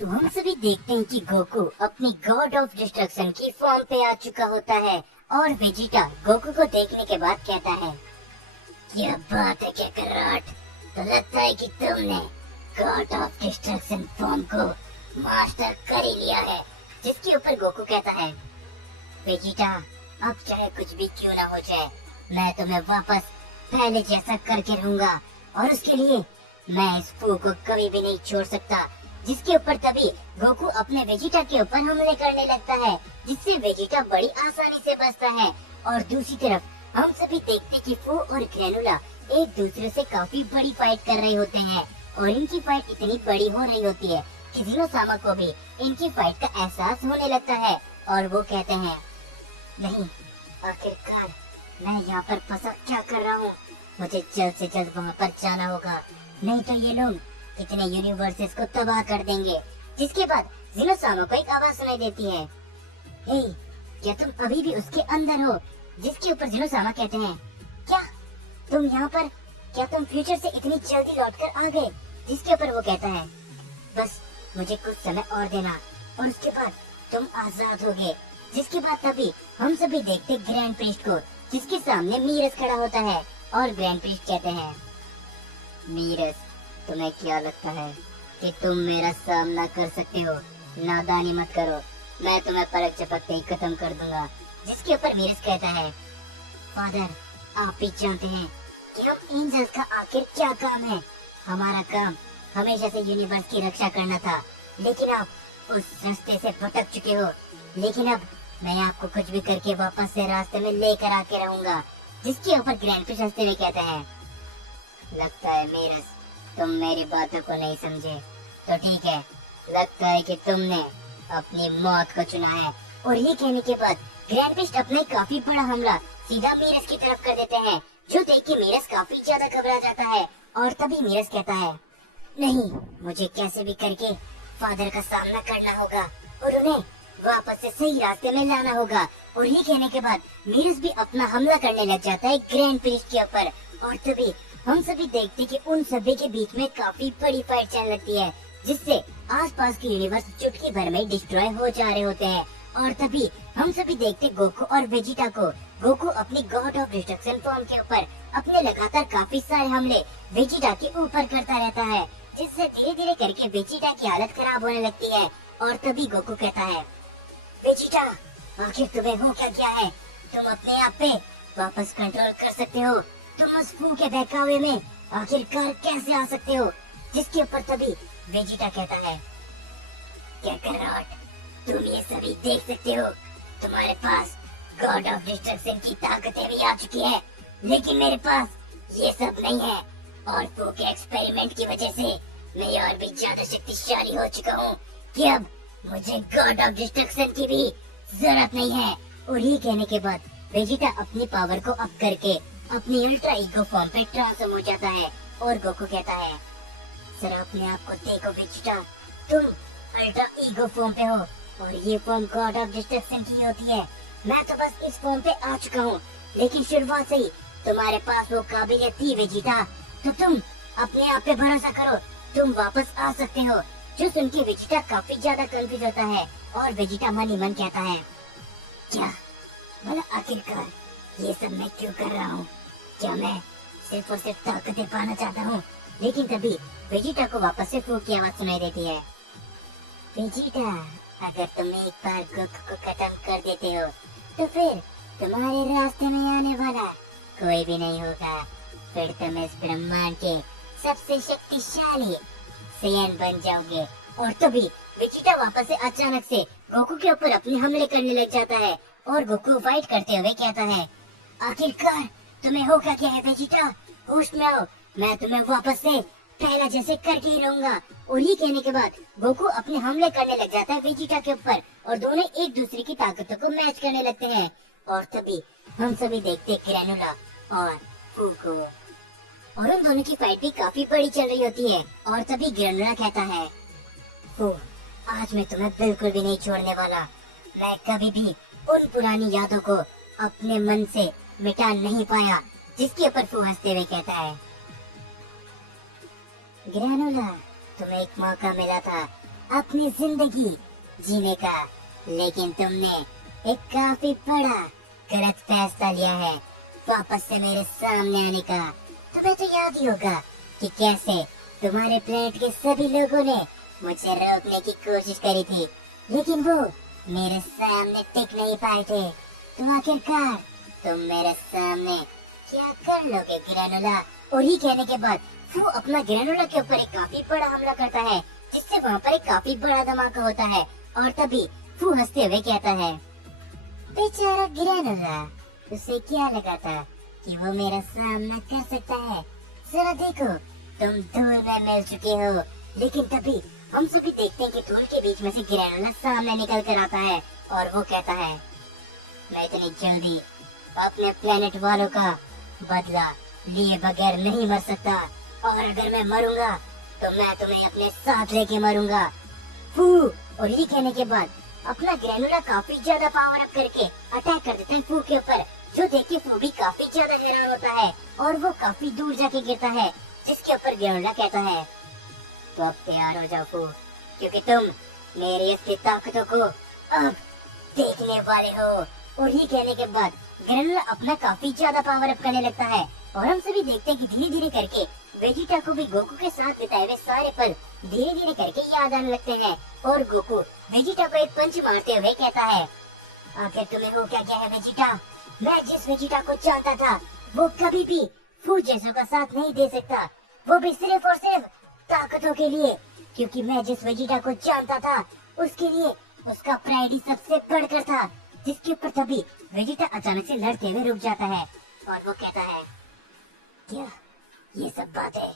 तो हम सभी देखते हैं कि गोकू अपनी गॉड ऑफ डिस्ट्रक्शन की फॉर्म पे आ चुका होता है और वेजिटा गोकू को देखने के बाद कहता है, क्या बात है काकरोट, तो लगता है कि तुमने गॉड ऑफ डिस्ट्रक्शन फॉर्म को मास्टर कर ही लिया है। जिसके ऊपर गोकू कहता है, वेजिटा अब चाहे कुछ भी क्यों ना हो जाए, मैं तुम्हें वापस पहले जैसा करके रहूंगा और उसके लिए मैं इस फू को कभी भी नहीं छोड़ सकता। जिसके ऊपर तभी गोकू अपने वेजिटा के ऊपर हमले करने लगता है, जिससे वेजिटा बड़ी आसानी से बचता है। और दूसरी तरफ हम सभी देखते कि फू और ग्रेनुला एक दूसरे से काफी बड़ी फाइट कर रहे होते हैं और इनकी फाइट इतनी बड़ी हो रही होती है कि जिनोसामा को भी इनकी फाइट का एहसास होने लगता है और वो कहते हैं, नहीं, आखिरकार मैं यहाँ पर फंसा क्या कर रहा हूँ, मुझे जल्द से जल्द वहाँ पर जाना होगा, नहीं तो ये लोग कितने यूनिवर्सेस को तबाह कर देंगे। जिसके बाद जिनोसामा को एक आवाज सुनाई देती है, हे, क्या तुम अभी भी उसके अंदर हो? जिसके ऊपर जिनोसामा कहते हैं, क्या तुम यहाँ पर, क्या तुम फ्यूचर से इतनी जल्दी लौटकर आ गए? जिसके ऊपर वो कहता है, बस मुझे कुछ समय और देना और उसके बाद तुम आजाद होगे। जिसके बाद तभी हम सभी देखते ग्रैंड प्रीस्ट को, जिसके सामने मीरस खड़ा होता है और ग्रैंड प्रीस्ट कहते हैं, मीरस, तुम्हें क्या लगता है कि तुम मेरा सामना कर सकते हो? नादानी मत करो, मैं तुम्हें परख झपकते ही खत्म कर दूंगा। जिसके ऊपर मीरस कहता है, फादर, आप भी जानते हैं कि हम एंजल्स का आखिर क्या काम है? हमारा काम हमेशा से यूनिवर्स की रक्षा करना था, लेकिन आप उस रास्ते से भटक चुके हो। लेकिन अब मैं आपको कुछ भी करके वापस से रास्ते में लेकर आके रहूंगा। जिसके ऊपर ग्रैंड प्रीस्ट हंसते हुए कहते हैं, लगता है मीरस तुम मेरी बातों को नहीं समझे, तो ठीक है, लगता है कि तुमने अपनी मौत को चुना है। और ये कहने के बाद ग्रैंड प्रीस्ट अपना काफी बड़ा हमला सीधा मीरस की तरफ कर देते हैं, जो देख के मीरस काफी ज्यादा घबरा जाता है। और तभी मीरस कहता है, नहीं, मुझे कैसे भी करके फादर का सामना करना होगा और उन्हें वापस से सही रास्ते में लाना होगा। और ये कहने के बाद मीरस भी अपना हमला करने लग जाता है ग्रैंड प्रीस्ट के ऊपर। और तभी हम सभी देखते कि उन सभी के बीच में काफी बड़ी फाइट चलने लगती है, जिससे आसपास के यूनिवर्स चुटकी भर में डिस्ट्रॉय हो जा रहे होते हैं। और तभी हम सभी देखते गोकू और वेजिटा को। गोकू अपनी गॉड ऑफ डिस्ट्रक्शन फॉर्म के ऊपर अपने लगातार काफी सारे हमले वेजिटा के ऊपर करता रहता है, जिससे धीरे धीरे करके वेजिटा की हालत खराब होने लगती है। और तभी गोकू कहता है, वेजिटा, आखिर तुम्हें हो क्या गया है? तुम अपने आप पे वापस कंट्रोल कर सकते हो? तुम उस फू के बहकावे में आखिरकार कैसे आ सकते हो? जिसके ऊपर तभी वेजिटा कहता है, काकरोट, तुम ये सभी देख सकते हो, तुम्हारे पास गॉड ऑफ डिस्ट्रक्शन की ताकतें भी आ चुकी है, लेकिन मेरे पास ये सब नहीं है। और फू के एक्सपेरिमेंट की वजह से मैं और भी ज्यादा शक्तिशाली हो चुका हूँ कि अब मुझे गॉड ऑफ डिस्ट्रक्शन की भी जरूरत नहीं है। और ये कहने के बाद वेजिटा अपनी पावर को अप करके अपनी अल्ट्रा ईगो फॉर्म पे ट्रांसफॉर्म हो जाता है। और गोकू कहता है, सर अपने आप को देखो वेजिटा, तुम अल्ट्रा ईगो फॉर्म पे हो और ये फॉर्म गॉड ऑफ डिस्ट्रक्शन की होती है। मैं तो बस इस फॉर्म पे आ चुका हूँ, लेकिन शुरुआत से ही तुम्हारे पास वो काबिलियत थी वेजिटा, तो तुम अपने आप पे भरोसा करो, तुम वापस आ सकते हो। जो सुन के वेजिटा काफी ज्यादा कंफ्यूज होता है और वेजिटा मन ही मन कहता है, क्या भला आखिरकार ये सब मैं क्यों कर रहा हूँ? क्या मैं सिर्फ और सिर्फ ताकतें पाना चाहता हूँ? लेकिन तभी वेजिटा को वापस से फू की आवाज सुनाई देती है, वेजिटा, अगर तुम एक बार गोकू को खत्म कर देते हो तो फिर तुम्हारे रास्ते में आने वाला कोई भी नहीं होगा। फिर तुम इस ब्रह्मांड के सबसे शक्तिशाली सेयन बन जाओगे। और तभी वेजिटा वापस से अचानक से गोकू के ऊपर अपने हमले करने लग जाता है और गोकू फाइट करते हुए कहता है, आखिरकार तुम्हें हो क्या है वेजिटा? होश में आओ, मैं तुम्हें वापस से पहला जैसे करके ही रहूंगा। और ये कहने के बाद गोकू अपने हमले करने लग जाता है वेजिटा के ऊपर और दोनों एक दूसरे की ताकतों को मैच करने लगते हैं। और तभी हम सभी देखते ग्रेनुला और फू को, और उन दोनों की फाइट भी काफी बड़ी चल रही होती है। और तभी ग्रेनुला कहता है, फू, आज मैं तुम्हें बिल्कुल भी नहीं छोड़ने वाला, मैं कभी भी उन पुरानी यादों को अपने मन से मिटा नहीं पाया। जिसके ऊपर फू हंसते हुए कहता है, ग्रेनुला, तुम्हें एक मौका मिला था अपनी जिंदगी जीने का, लेकिन तुमने एक काफी बड़ा गलत फैसला लिया है वापस से मेरे सामने आने का। तुम्हें तो याद ही होगा कि कैसे तुम्हारे प्लेनेट के सभी लोगों ने मुझे रोकने की कोशिश करी थी, लेकिन वो मेरे सामने टिक नहीं पाए थे। तो आखिरकार तुम मेरे सामने क्या कर लोगे ग्रैनुला? और ही कहने के बाद वो अपना ग्रैनुला के ऊपर एक काफी बड़ा हमला करता है, जिससे वहाँ पर एक काफी बड़ा धमाका होता है। और तभी वो हंसते हुए कहता है, बेचारा ग्रैनुला, उसे क्या लगा था कि वो मेरा सामना कर सकता है? जरा देखो, तुम धूल में मिल चुके हो। लेकिन तभी हम सभी देखते हैं कि धूल के बीच में से ग्रैनुला सामने निकल कर आता है और वो कहता है, मैं इतनी जल्दी अपने प्लेनेट वालों का बदला लिए बगैर नहीं मर सकता, और अगर मैं मरूंगा तो मैं तुम्हें अपने साथ लेके मरूंगा। फू! और ये कहने के बाद अपना ग्रैनुला काफी ज्यादा पावर अप करके अटैक कर देता है फू के ऊपर, जो देख के फू भी काफी ज्यादा हैरान होता है और वो काफी दूर जाके गिरता है, जिसके ऊपर ग्रैनुला कहता है, तो अब तैयार हो जाओ फू, क्योंकि तुम मेरी असली ताकतों को अब देखने वाले हो। और ये कहने के बाद ग्रैनुला अपना काफी ज्यादा पावर अप करने लगता है और हम सभी देखते हैं कि धीरे धीरे करके वेजिटा को भी गोकू के साथ बिताए हुए सारे पल धीरे धीरे करके याद आने लगते हैं। और गोकू वेजिटा को एक पंच मारते हुए कहता है, आखिर तुम्हें हो क्या है वेजिटा? मैं जिस वेजिटा को चाहता था वो कभी भी फू जैसों का साथ नहीं दे सकता, वो भी सिर्फ और सिर्फ ताकतों के लिए, क्योंकि मैं जिस वेजिटा को जानता था उसके लिए उसका प्राइड ही सबसे बढ़कर था। जिसके ऊपर तभी वेजिटा अचानक से लड़ते हुए रुक जाता है और वो कहता है, क्या ये सब बातें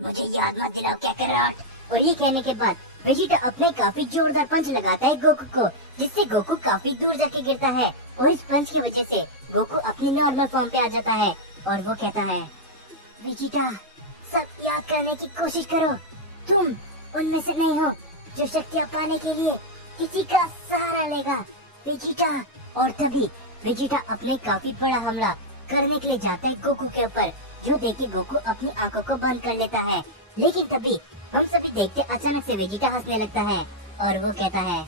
मुझे याद मत दिलाओ कैकराट? और ये कहने के बाद वेजिटा अपने काफी जोरदार पंच लगाता है गोकू को, जिससे गोकू काफी दूर जाके गिरता है और इस पंच की वजह से गोकू अपनी नॉर्मल फॉर्म पे आ जाता है और वो कहता है, वेजिटा सब याद करने की कोशिश करो, तुम उनमें से नहीं हो जो शक्तियाँ पाने के लिए किसी का सहारा लेगा वेजिटा। और तभी वेजिटा अपने काफी बड़ा हमला करने के लिए जाता है गोकू के ऊपर, जो देख के गोकू अपनी आंखों को बंद कर लेता है। लेकिन तभी हम सभी देखते अचानक से वेजिटा हंसने लगता है और वो कहता है,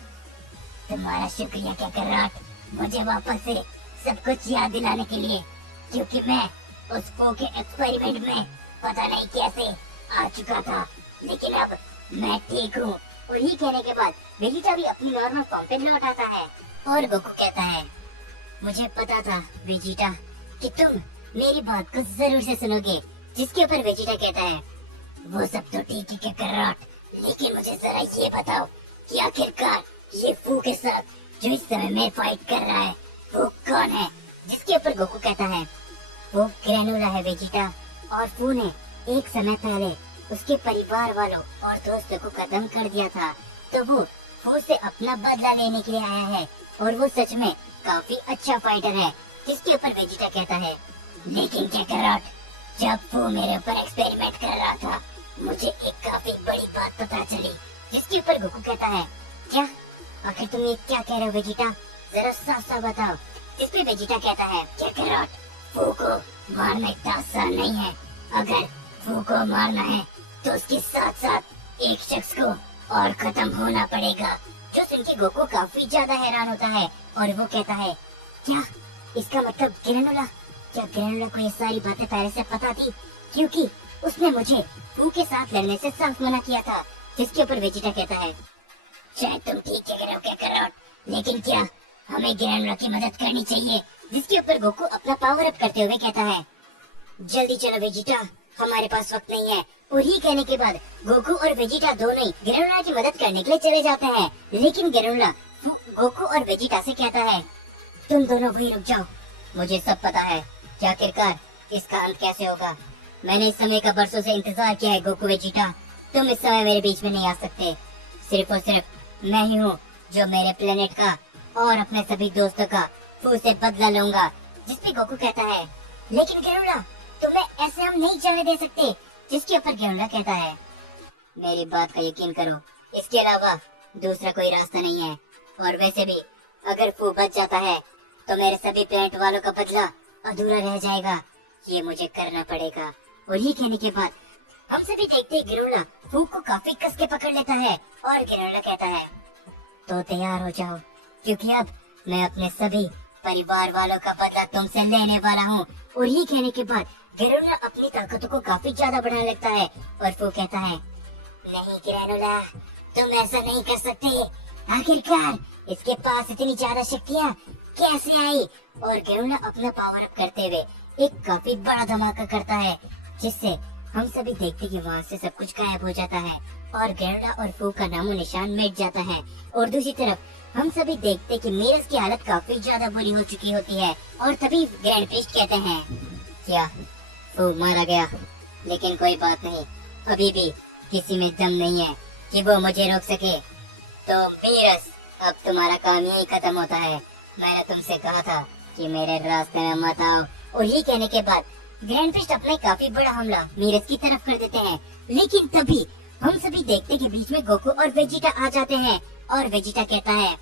तुम्हारा शुक्रिया कैकराट, मुझे वापस से सब कुछ याद दिलाने के लिए, क्योंकि मैं उस फू के एक्सपेरिमेंट में पता नहीं कैसे आ चुका था, लेकिन अब मैं ठीक हूँ। और ये कहने के बाद वेजिटा भी अपनी नॉर्मल फॉर्म पे लौट आता है और गोकू कहता है, मुझे पता था वेजिटा कि तुम मेरी बात को जरूर से सुनोगे। जिसके ऊपर वेजिटा कहता है, वो सब तो ठीक है कैकराट, लेकिन मुझे जरा ये बताओ कि आखिरकार ये फू के साथ जो इस समय में फाइट कर रहा है वो कौन है? जिसके ऊपर गोकू कहता है, वो ग्रैनुला है वेजिटा, और फू ने एक समय पहले उसके परिवार वालों और दोस्तों को खत्म कर दिया था, तो वो फू से अपना बदला लेने के लिए आया है और वो सच में काफी अच्छा फाइटर है। जिसके ऊपर वेजिटा कहता है, लेकिन कैकराट, जब वो मेरे ऊपर एक्सपेरिमेंट कर रहा था मुझे एक काफी बड़ी बात पता चली। जिसके ऊपर गोकू कहता है, क्या? आखिर तुम ये क्या कह रहे हो वेजिटा, जरा साफ साफ बताओ। जिस पे वेजिटा कहता है, कैकराट, फू को मारना इतना आसान नहीं है, अगर फू को मारना है तो उसके साथ साथ एक शख्स को और खत्म होना पड़ेगा। जो सुन के गोकू काफी ज्यादा हैरान होता है और वो कहता है, क्या इसका मतलब ग्रैनुला? क्या ग्रैनुला को ये सारी बातें पहले से पता थी? क्योंकि उसने मुझे फू के साथ लड़ने से साफ मना किया था। जिसके ऊपर वेजिटा कहता है, शायद तुम ठीक कह रहे हो कैकराट, लेकिन क्या हमें ग्रैनुला की मदद करनी चाहिए? जिसके ऊपर गोकू अपना पावर अप करते हुए कहता है, जल्दी चलो वेजिटा, हमारे पास वक्त नहीं है। और ये कहने के बाद गोकू और वेजिटा दोनों ही ग्रैनुला की मदद करने के लिए चले जाते हैं। लेकिन ग्रैनुला गोकू और वेजिटा से कहता है, तुम दोनों वहीं रुक जाओ, मुझे सब पता है कि आखिरकार इसका अंत कैसे होगा। मैंने इस समय का बरसों से इंतजार किया है गोकू वेजिटा, तुम इस समय मेरे बीच में नहीं आ सकते। सिर्फ और सिर्फ मैं ही हूँ जो मेरे प्लेनेट का और अपने सभी दोस्तों का फू से बदला लूंगा। जिसपे गोकू कहता है, लेकिन ग्रैनुला, तुम्हें ऐसे हम नहीं जाने दे सकते। जिसके ऊपर ग्रैनुला कहता है, मेरी बात का यकीन करो, इसके अलावा दूसरा कोई रास्ता नहीं है। और वैसे भी अगर फू बच जाता है तो मेरे सभी प्लेनेट वालों का बदला अधूरा रह जाएगा, ये मुझे करना पड़ेगा। और ये कहने के बाद हम सभी देखते गिरोला फूक को काफी कस के पकड़ लेता है और गिरोला कहता है, तो तैयार हो जाओ, क्योंकि अब मैं अपने सभी परिवार वालों का बदला तुमसे लेने वाला हूँ। और ये कहने के बाद गिरोला अपनी ताकतों को काफी ज्यादा बढ़ाने लगता है और वो कहता है, नहीं ग्रेनुला, तुम ऐसा नहीं कर सकते। आखिरकार इसके पास इतनी ज्यादा शक्तियाँ कैसे आई? और ग्रेनुला अपना पावर अप करते हुए एक काफी बड़ा धमाका करता है, जिससे हम सभी देखते कि वहाँ से सब कुछ गायब हो जाता है और ग्रेनुला और फू का नामो निशान मिट जाता है। और दूसरी तरफ हम सभी देखते कि मीरस की हालत काफी ज्यादा बुरी हो चुकी होती है और तभी ग्रैंड प्रीस्ट कहते हैं, क्या फू मारा गया? लेकिन कोई बात नहीं, अभी भी किसी में दम नहीं है कि वो मुझे रोक सके। तो मीरस, अब तुम्हारा काम यही खत्म होता है। मैंने तुमसे कहा था कि मेरे रास्ते में मत आओ। और ये कहने के बाद ग्रैंड प्रीस्ट अपना काफी बड़ा हमला मीरस की तरफ कर देते हैं। लेकिन तभी हम सभी देखते कि बीच में गोकू और वेजिटा आ जाते हैं और वेजिटा कहता है,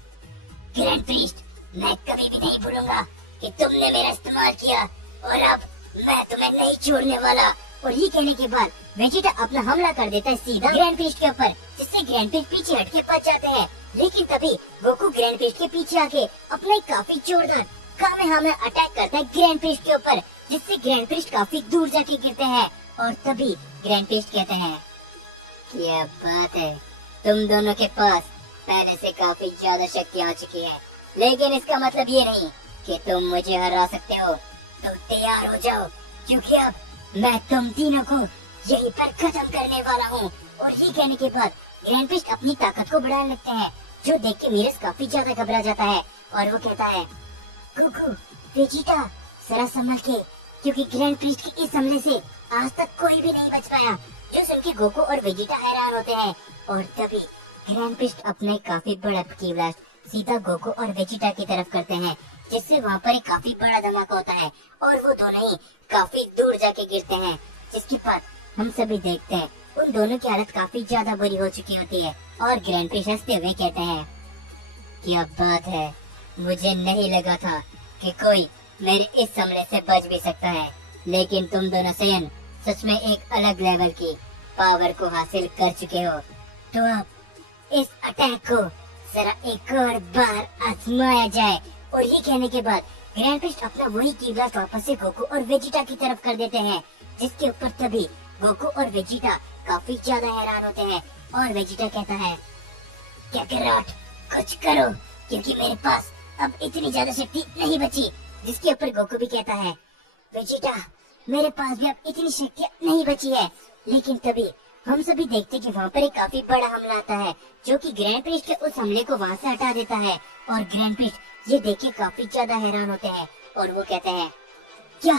ग्रैंड प्रीस्ट, मैं कभी भी नहीं भूलूंगा कि तुमने मेरा इस्तेमाल किया और अब मैं तुम्हें नहीं छोड़ने वाला। और ये कहने के बाद वेजिटा अपना हमला कर देता है सीधा ग्रैंड प्रीस्ट के ऊपर, जिससे ग्रैंड प्रीस्ट पीछे हटके बच जाते हैं। लेकिन तभी गोकू ग्रैंड प्रीस्ट के पीछे आके अपना एक काफी जोरदार कामेहामे अटैक करता है ग्रैंड प्रीस्ट के ऊपर, जिससे ग्रैंड प्रीस्ट काफी दूर जाके गिरते हैं। और तभी ग्रैंड प्रीस्ट कहते हैं, क्या बात है, तुम दोनों के पास पहले से काफी ज्यादा शक्ति आ चुकी है, लेकिन इसका मतलब ये नहीं कि तुम मुझे हरा सकते हो। तो तैयार हो जाओ, क्योंकि अब मैं तुम तीनों को यहीं पर खत्म करने वाला हूँ। और ये कहने के बाद ग्रैंड प्रीस्ट अपनी ताकत को बढ़ाने लगते हैं, जो देख के मीरस काफी ज्यादा घबरा जाता है और वो कहता है, गोकू, वेजिटा, जरा संभल के, क्योंकि ग्रैंड प्रीस्ट के इस हमले से आज तक कोई भी नहीं बच पाया। जो सुन के गोकू और वेजिटा हैरान होते हैं। और तभी ग्रैंड प्रीस्ट अपने काफी बड़ा की ब्लास्ट सीधा गोकू और वेजिटा की तरफ करते हैं, जिससे वहाँ पर एक काफी बड़ा धमाका होता है और वो दोनों ही काफी दूर जाके गिरते हैं। जिसके बाद हम सभी देखते हैं उन दोनों की हालत काफी ज्यादा बुरी हो चुकी होती है और ग्रैंड प्रीस्ट हंसते हुए कहते हैं, क्या बात है, मुझे नहीं लगा था कि कोई मेरे इस हमले से बच भी सकता है, लेकिन तुम दोनों सेन सच में एक अलग लेवल की पावर को हासिल कर चुके हो। तो अब इस अटैक को जरा एक और बार आजमाया जाए। और ये कहने के बाद ग्रैंड प्रीस्ट अपना वही की ब्लास्ट वापस से गोकू और वेजिटा की तरफ कर देते हैं, जिसके ऊपर तभी गोकू और वेजिटा काफी ज्यादा हैरान होते हैं। और वेजिटा कहता है, क्या कैरोट, कुछ करो, क्योंकि मेरे पास अब इतनी ज्यादा शक्ति नहीं बची। जिसके ऊपर गोकू भी कहता है, वेजिटा, मेरे पास भी अब इतनी शक्ति नहीं बची है। लेकिन तभी हम सभी देखते कि वहाँ पर एक काफी बड़ा हमला आता है, जो कि ग्रैंड प्रीस्ट के उस हमले को वहाँ से हटा देता है। और ग्रैंड प्रीस्ट ये देख के काफी ज्यादा हैरान होते हैं और वो कहते हैं, क्या,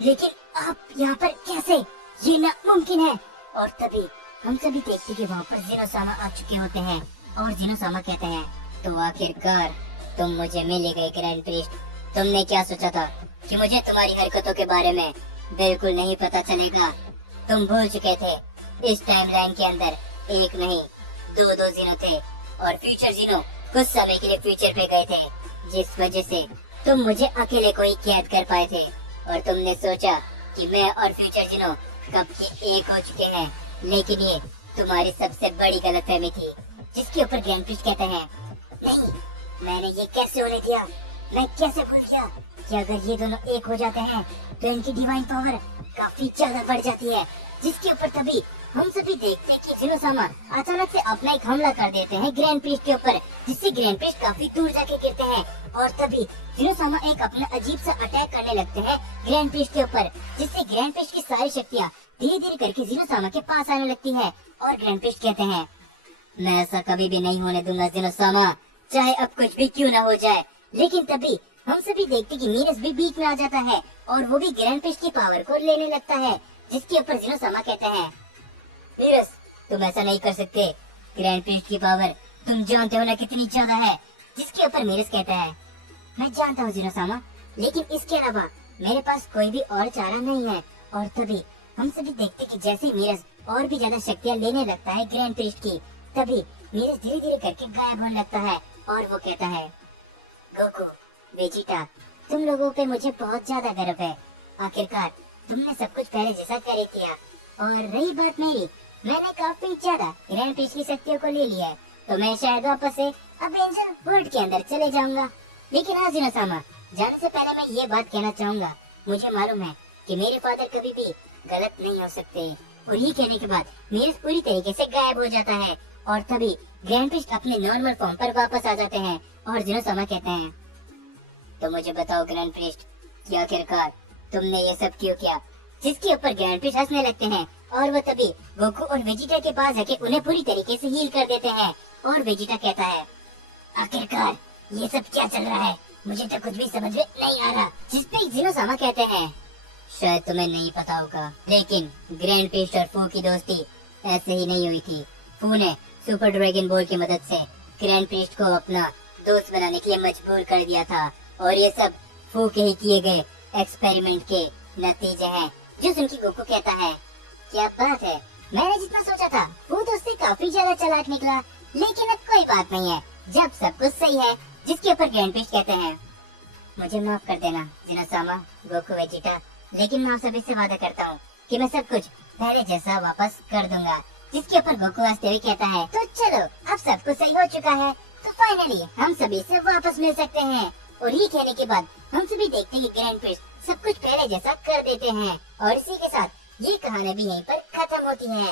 लेकिन आप यहाँ पर कैसे, ये नामुमकिन है। और तभी हम सभी देखते कि वहाँ पर जिनोसामा आ चुके होते हैं और जिनोसामा कहते हैं, तो आखिरकार तुम मुझे मिल गए ग्रैंड प्रीस्ट। तुमने क्या सोचा था कि मुझे तुम्हारी हरकतों के बारे में बिल्कुल नहीं पता चलेगा? तुम भूल चुके थे इस टाइमलाइन के अंदर एक नहीं दो जीनो थे और फ्यूचर जीनो कुछ समय के लिए फ्यूचर पे गए थे, जिस वजह से तुम मुझे अकेले को ही कैद कर पाए थे। और तुमने सोचा कि मैं और फ्यूचर जीनो कब की एक हो चुके हैं, लेकिन ये तुम्हारी सबसे बड़ी गलतफहमी थी। जिसके ऊपर ग्रैंड प्रीस्ट कहते हैं, नहीं, मैंने ये कैसे होने दिया, मैं कैसे भूल गया कि अगर ये दोनों एक हो जाते हैं तो इनकी डिवाइन पावर काफी ज्यादा बढ़ जाती है। जिसके ऊपर तभी हम सभी देखते हैं कि जिनोसामा अचानक से अपना एक हमला कर देते हैं ग्रैंड प्रीस्ट के ऊपर, जिससे ग्रैंड प्रीस्ट काफी दूर जाके गिरते हैं। और तभी जिनोसामा एक अपना अजीब सा अटैक करने लगते हैं ग्रैंड प्रीस्ट के ऊपर, जिससे ग्रैंड प्रीस्ट की सारी शक्तियाँ धीरे धीरे करके जिनोसामा के पास आने लगती है। और ग्रैंड प्रीस्ट कहते हैं, मैं ऐसा कभी भी नहीं होने दूंगा जिनोसामा, चाहे अब कुछ भी क्यों ना हो जाए। लेकिन तभी हम सभी देखते कि मीरस भी बीच में आ जाता है और वो भी ग्रैंड प्रीस्ट की पावर को लेने लगता है। जिसके ऊपर जिनोसामा कहते हैं, मीरस, तुम ऐसा नहीं कर सकते, ग्रैंड प्रीस्ट की पावर तुम जानते हो ना कितनी ज्यादा है। जिसके ऊपर मीरस कहता है, मैं जानता हूँ जिनोसामा, लेकिन इसके अलावा मेरे पास कोई भी और चारा नहीं है। और तभी हम सभी देखते कि जैसे मीरस और भी ज्यादा शक्तियाँ लेने लगता है ग्रैंड प्रीस्ट की, तभी मीरस धीरे धीरे करके गायब होने लगता है। और वो कहता है, गोकू, वेजिटा, तुम लोगों पे मुझे बहुत ज्यादा गर्व है। आखिरकार तुमने सब कुछ पहले जैसा करे किया और रही बात मेरी, मैंने काफी ज्यादा ग्रैंड प्रिस्ट की शक्तियों को ले लिया है, तो मैं शायद वापस से अवेंजर वर्ल्ड के अंदर चले जाऊंगा। लेकिन हाँ जिनोसामा, जाने से पहले मैं ये बात कहना चाहूंगा, मुझे मालूम है कि मेरे फादर कभी भी गलत नहीं हो सकते। और ये कहने के बाद मील्स पूरी तरीके से गायब हो जाता है और तभी ग्रैंड प्रिस्ट अपने नॉर्मल फॉर्म पर वापस आ जाते हैं और जिनोसामा कहते हैं, तो मुझे बताओ ग्रैंड प्रिस्ट, कि आखिरकार तुमने ये सब क्यों किया? जिसके ऊपर ग्रैंड प्रिस्ट हंसने लगते हैं और वो तभी गोकू और वेजिटा के पास जाके उन्हें पूरी तरीके से हील कर देते हैं। और वेजिटा कहता है, आखिरकार ये सब क्या चल रहा है, मुझे तो कुछ भी समझ में नहीं आ रहा। जिस पे जिनोसामा कहते हैं, शायद तुम्हें नहीं पता होगा, लेकिन ग्रैंड प्रिस्ट और फू की दोस्ती ऐसे ही नहीं हुई थी। फू ने सुपर ड्रैगन बॉल की मदद से ग्रैंड प्रिस्ट को अपना दोस्त बनाने के लिए मजबूर कर दिया था और ये सब फू के ही किए गए एक्सपेरिमेंट के नतीजे हैं। जो सुन के गोकू कहता है, क्या बात है, मैंने जितना सोचा था फू तो उससे काफी ज्यादा चालाक निकला। लेकिन अब कोई बात नहीं है, जब सब कुछ सही है। जिसके ऊपर ग्रैंड प्रिस्ट कहते हैं, मुझे माफ कर देना जिनोसामा, गोकू, वेजिटा, लेकिन मैं आप सभी से वादा करता हूँ कि मैं सब कुछ पहले जैसा वापस कर दूंगा। जिसके ऊपर गोकू हंसते हुए कहता है, तो चलो अब सब कुछ सही हो चुका है, तो फाइनली हम सभी से वापस मिल सकते हैं। और ये कहने के बाद हम सभी देखते हैं कि ग्रैंड प्रिस्ट सब कुछ पहले जैसा कर देते हैं और इसी के साथ ये कहानी भी यहीं पर खत्म होती है।